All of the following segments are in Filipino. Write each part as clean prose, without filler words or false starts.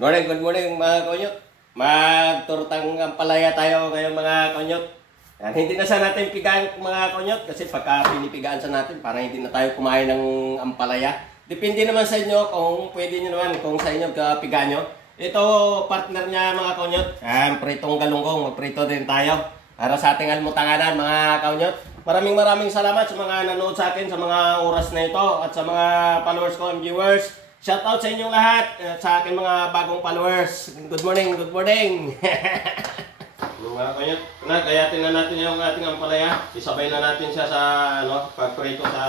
Good morning mga konyot. Magturtang ampalaya tayo ngayon mga konyot. Yan, hindi na sa natin pigaan mga konyot kasi pagka pinipigaan sa natin parang hindi na tayo kumain ng ampalaya. Depende naman sa inyo kung pwede nyo naman kung sa inyo pigaan nyo. Ito partner niya mga konyot. Yan, pritong galunggong. Magprito din tayo para sa ating almutanganan mga konyot. Maraming salamat sa mga nanood sa akin sa mga oras na ito at sa mga followers ko and viewers. Shout out sa inyong lahat, sa aking mga bagong followers. Good morning, good morning. Mga kanyot, gayatin na natin yung ating ampalaya. Isabay na natin siya sa pagprito sa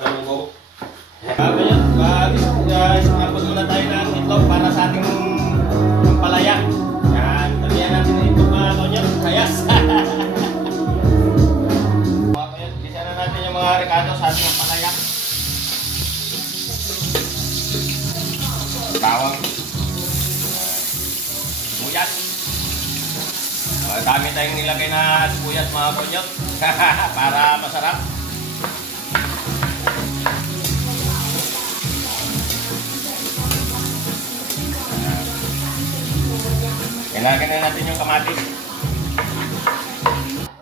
galunggong. Kanyot, tapos muna tayo ng itlog para sa ating ampalaya. Yan, talihan natin yung itlog mga kanyot. Hayas. Mga kanyot, gisa na natin yung mga rekado sa ating ampalaya. Bawang, sibuyas. Dami tayong nilagay na sibuyas mga konyot para masarap. Ilagay na natin yung kamatis.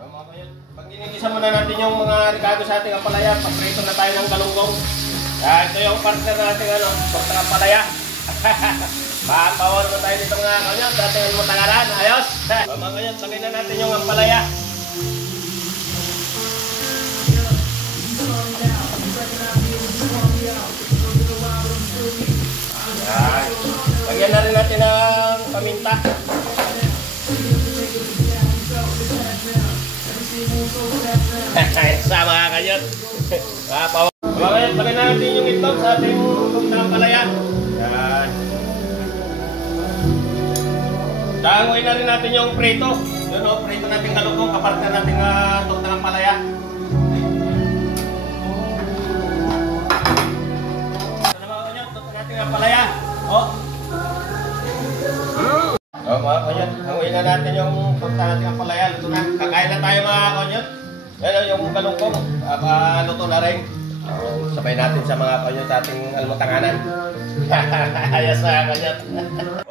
Mga konyot, pag ginigisa muna natin yung mga rekado sa ating ampalaya, paprito na tayo ng galunggong. Ito yung partner natin tortang ampalaya. Bawal mo tayo dito mga kanyot, dating almutanganan, ayos! Mga kanyot, lagay na natin yung ampalaya. Yan. Lagyan na rin natin ng paminta. Sa mga kanyot. Mga kanyot, lagay na natin yung itlog sa ating tortang ampalaya. Yan. Tanguin na rin natin yung prito. Yun o, prito natin galunggong, kapartner natin tortang ampalaya. Ito na mga kanyot, tortang natin ampalaya. Mga kanyot, tanguin na natin yung tortang natin ampalaya. Luto na. Kakain na tayo mga kanyot. Yan yung galunggong, luto na rin. Sabay natin sa mga kanyot sa ating almutanganan. Ayos na kanyot.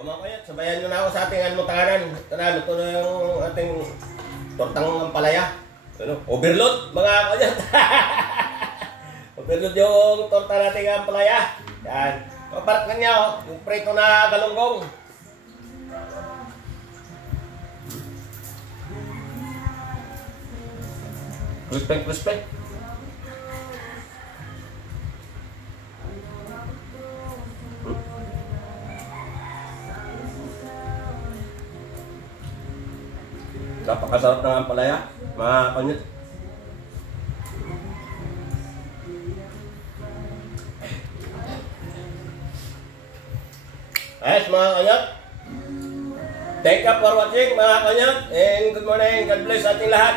Mga kanyot, sabayan nyo na ako sa ating almutanganan. Ito na, luto na yung ating tortang ampalaya. Overload mga kanyot. Overload yung torta nating ampalaya. Yan. Kaparat na niya yung prito na galunggong. Crispy. Napakasarap ng ampalaya, mga kanyot. Ayos mga kanyot. Thank you for watching mga kanyot. And good morning. God bless ating lahat.